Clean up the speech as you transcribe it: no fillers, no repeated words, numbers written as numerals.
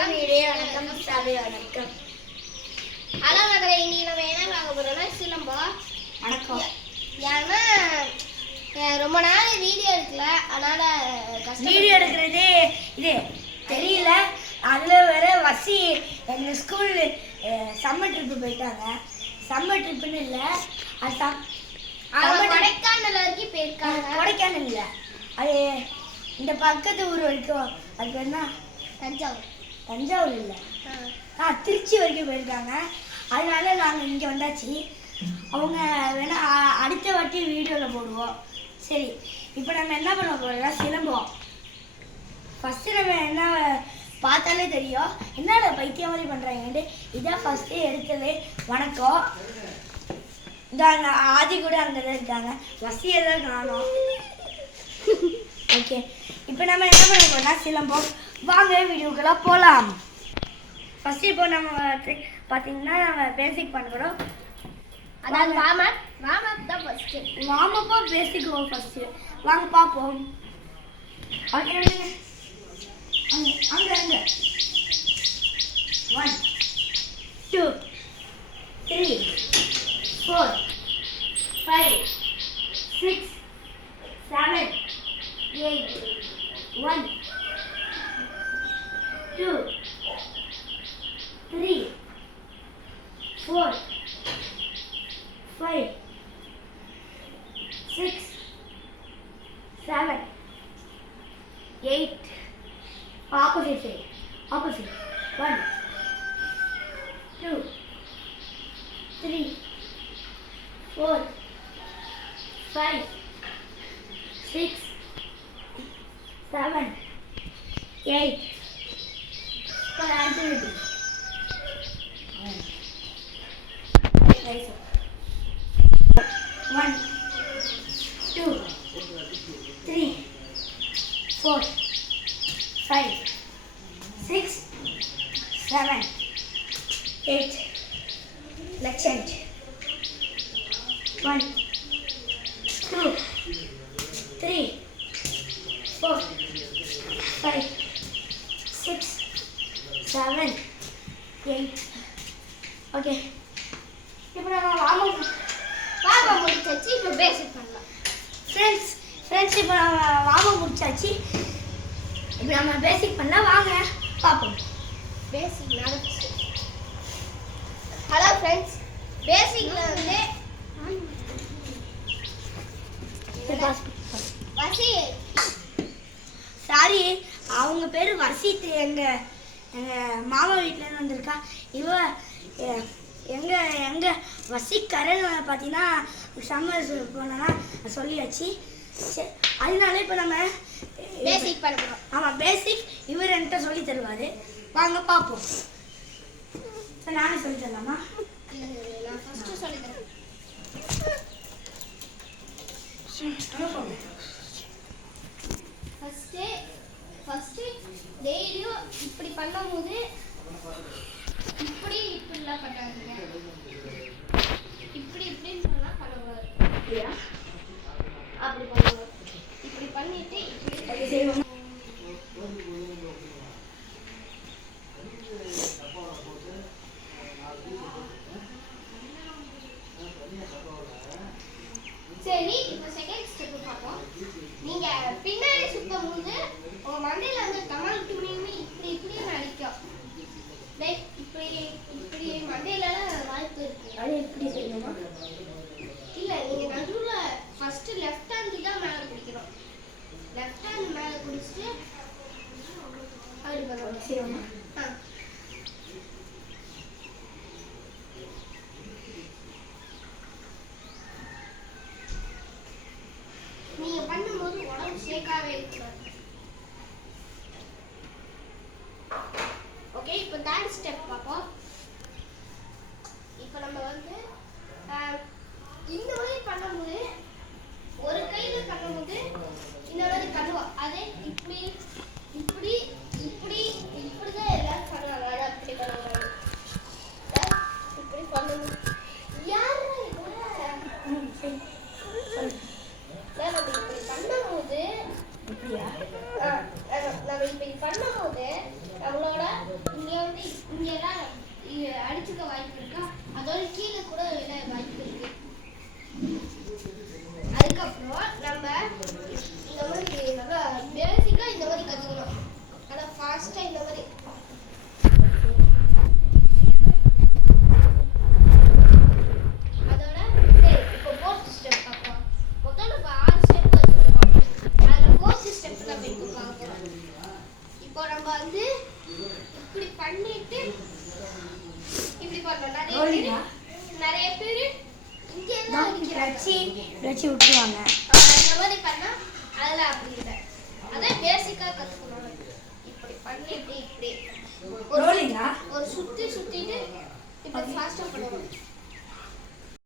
வணக்கம் இடையே வணக்கம் சாமி வணக்கம். ஹலோ மகளே, இன்னைக்கு நம்ம என்ன பார்க்க போறோம்னா சிலம்பம். வணக்கம். ஏன்னா ரொம்ப நாள் வீடியோ எடுக்கல, அதனால வீடியோ எடுக்கிறதே இது தெரியல. அதில் வேற வசி எங்கள் ஸ்கூல் சம்மர் ட்ரிப்பு போயிட்டாங்க. சம்மர் ட்ரிப்புன்னு இல்லை, அது கொடைக்கானல் வரைக்கும் போயிருக்காங்க. கொடைக்கானல் இல்லை, அது இந்த பக்கத்து ஊர் வரைக்கும். அது என்ன, தஞ்சாவூர். தஞ்சாவூர் இல்லை, திருச்சி வரைக்கும் போயிருக்காங்க. அதனால நாங்கள் இங்கே வந்தாச்சு. அவங்க வேணா அடுத்த வாட்டி வீடியோவில் போடுவோம். சரி, இப்போ நம்ம என்ன பண்ண போகிறோம்னா சிலம்பம். ஃபஸ்ட்டு நம்ம என்ன பார்த்தாலே தெரியும் என்னடா பைத்தியம் மாதிரி பண்ணுறாங்கன்ட்டு. இதான் ஃபஸ்ட்டு எடுத்தது. வணக்கம். இதான் ஆதி கூட அங்கே தான் இருக்காங்க, வசியை தான் காணோம். ஓகே, இப்போ நம்ம என்ன பண்ண போறோம்னா சிலம்பம். வாங்க வீடியோக்கெல்லாம் போகலாம். ஃபஸ்ட்டு இப்போ நம்ம பார்த்தீங்கன்னா நம்ம பேசிக் பண்ண போகிறோம். அதாவது வார்ம் அப் தான் ஃபஸ்ட்டு. வார்ம் அப்பா பேசிக் ஃபஸ்ட்டு. வாங்க பார்ப்போம். ஓகே, அங்கே 1 2 3 4 5 6 7 8 1 2 3 4 5 6 7 8 opposite side. Opposite. 1 2 3 4 5 6 7 8. For activity. One, 2 3 4 5 6 7 8. Let's change. 1 2 3 4 5 6 7 8. Okay, இப்போ நம்ம வார்ம் முடிச்சாச்சு. இப்போ பேசிக் பண்ணலாம். ஃப்ரெண்ட்ஸ் இப்போ நம்ம வார்ம் முடிச்சாச்சு. இப்போ நம்ம பேசிக் பண்ணலாம், வாங்க பார்ப்போம். பேசிக் நடந்துச்சு. ஹலோ ஃப்ரெண்ட்ஸ், பேசிக்ல வந்து வசி. சாரி, அவங்க பேர் வசித்து. எங்கள் மாமா வீட்டிலேருந்து வந்திருக்கா. எங்கள் வசிக்கரன் பார்த்தீங்கன்னா சம்மர் போனோன்னா சொல்லியாச்சு. அதனால இப்போ நம்ம பேசிக் பண்ணுறோம். ஆமாம், பேசிக் இவர் என்கிட்ட சொல்லி தருவார். வாங்க பார்ப்போம். சார், நானே சொல்லி தரலாமா? நான் ஃபஸ்ட்டு சொல்லி தரேன். ஃபஸ்ட்டு டெய்லியும் இப்படி பண்ணும்போது இப்படிலாம் பண்ணாதீங்க. இப்படின்னு சொன்னால் பண்ணக்கூடாது. அப்படி பண்ணுவோம். இப்படி பண்ணிட்டு இப்படி செய்வோம். சரி, இப்போ செகண்ட் ஸ்டெப் பார்ப்போம். நீங்கள் பின்னாடி சுற்றும் போது உங்கள் மண்டையில் வந்து கமல் துணியுமே இப்படி நடிக்கும். லைக் இப்படி மண்டையிலலாம் வாய்ப்பு இருக்கு. அது எப்படி செய்யணுமா? இல்லை, நீங்கள் நடுவில் ஃபஸ்ட்டு லெஃப்ட் ஹேண்டு தான் மேலே பிடிக்கணும். லெஃப்ட் ஹேண்ட் மேலே பிடிச்சிட்டு அப்படி பண்ணுவோம். செய்வோமா? நீங்கள் பண்ணும்போது உடம்பு ஷேக்காகவே இருக்கணும். ஓகே, இப்போ தேர்ட் ஸ்டெப் பார்ப்போம். இப்போ நம்ம வந்து இந்த மாதிரி பண்ணும்போது ஒரு கையில் பண்ணும்போது இன்னொரு பண்ணுவோம். அதே இப்படி தான் எல்லாரும் பண்ணுவாங்க. அதை அப்படி பண்ணுவாங்க. இப்படி பண்ணணும். யாரும் நம்ம இப்படி பண்ணும்போது நம்மளோட இங்கெல்லாம் அடிச்சுக்க வாய்ப்பு இருக்கா, அதோட கீழே கூட விழ வாய்ப்பு இருக்கு. அதுக்கப்புறம் நம்ம இந்த மாதிரி நல்லா பேசிக்கா இந்த மாதிரி கற்றுக்கணும். ஆனால் ஃபாஸ்ட்டாக இந்த மாதிரி அதோட சரி இப்போ ஃபோர்த் ஸ்டெப் பார்க்கலாம். மொத்தம் நம்ம 6 ஸ்டெப் வச்சுருக்கோம். அதில் ஃபோர்த் ஸ்டெப் நம்ம இப்போ பார்க்கலாம். இப்போ நம்ம வந்து இப்படி பண்ணிட்டு இப்படி பண்ணலாம். நிறைய பேர் இங்கே எல்லாம் வச்சு விட்டுருவாங்க. அந்த மாதிரி பண்ணா அதெல்லாம் அப்படி இல்லை. அதான் பேசிக்காக கற்றுக்கணும். இப்படி பண்ணிட்டு இப்படி ஒரு சுற்றி சுற்றிட்டு இப்படி ஃபாஸ்ட்டாக பண்ணணும்.